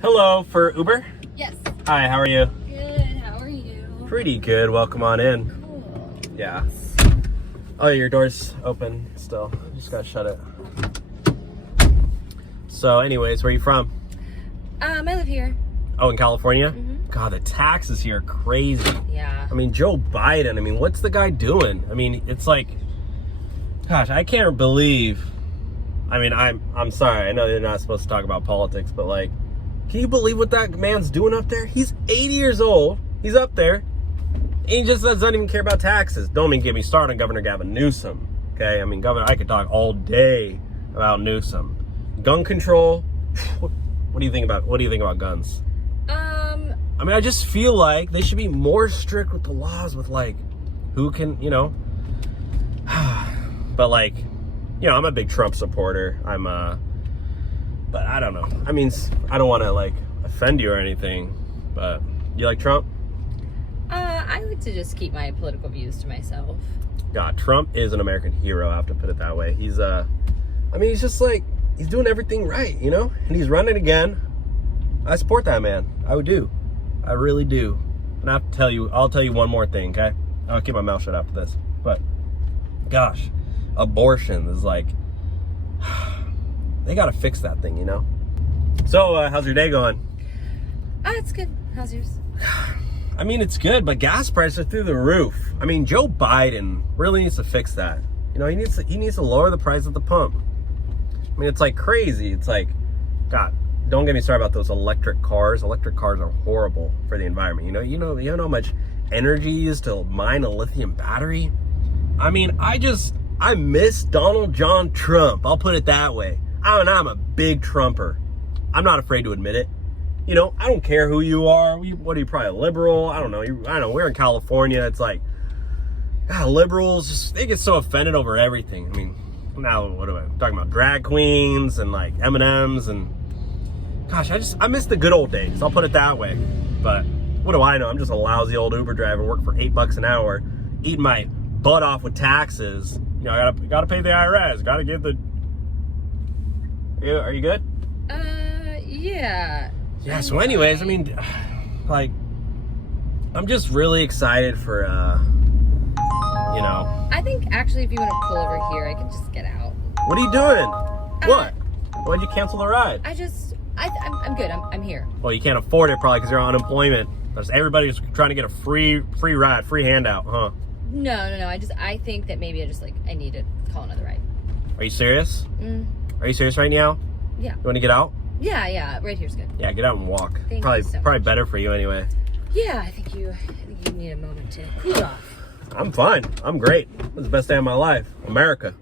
Hello, for Uber? Yes. Hi, how are you? Good, how are you? Pretty good, welcome on in. Cool. Yeah. Oh, your door's open still. Just gotta shut it. So anyways, where are you from? I live here. Oh, in California? Mm-hmm. God, the taxes here are crazy. Yeah. I mean, Joe Biden, I mean, what's the guy doing? I mean, it's like, gosh, I can't believe, I mean, I'm sorry, I know they're not supposed to talk about politics, but like, can you believe what that man's doing up there? He's 80 years old, he's up there, and he just doesn't even care about taxes. Don't even get me started on Governor Gavin Newsom, okay? I mean, I could talk all day about Newsom. Gun control, what do you think about guns? I mean, I just feel like they should be more strict with the laws with like, who can, you know, but like, you know, I'm a big Trump supporter. But I don't know. I mean, I don't want to like offend you or anything, but you like Trump? I like to just keep my political views to myself. God, Trump is an American hero, I have to put it that way. He's, I mean, he's just like, he's doing everything right, you know? And he's running again. I support that man. I would do. I really do. And I'll tell you one more thing, okay? I'll keep my mouth shut after this. But, gosh, abortion is like, they gotta fix that thing, you know? So, how's your day going? It's good. How's yours? I mean, it's good, but gas prices are through the roof. I mean, Joe Biden really needs to fix that. You know, he needs to lower the price at the pump. I mean, it's like crazy. It's like, God, don't get me started about those electric cars. Electric cars are horrible for the environment. You know how much energy is to mine a lithium battery? I mean, I miss Donald John Trump. I'll put it that way. I'm a big Trumper. I'm not afraid to admit it. You know, I don't care who you are. What are you, probably a liberal? I don't know. I don't know. We're in California. It's like, God, liberals, they get so offended over everything. I mean, now what am I talking about? Drag queens and like M&Ms and gosh, I miss the good old days. I'll put it that way. But what do I know? I'm just a lousy old Uber driver, work for $8 an hour, eating my butt off with taxes. You know, I gotta pay the IRS. Gotta give the. Are you good? Yeah. Yeah. So, anyways, I mean, like, I'm just really excited for, you know. I think actually, if you want to pull over here, I can just get out. What are you doing? What? Why'd you cancel the ride? I'm good. I'm here. Well, you can't afford it probably because you're on unemployment. There's everybody's trying to get a free ride, free handout, huh? No. I think that maybe I need to call another ride. Are you serious? Mm. Are you serious right now? Yeah. You want to get out? Yeah. Right here's good. Yeah, get out and walk. Thank you so Probably much. better for you anyway. Yeah, I think you need a moment to cool off. I'm fine. I'm great. It was the best day of my life. America.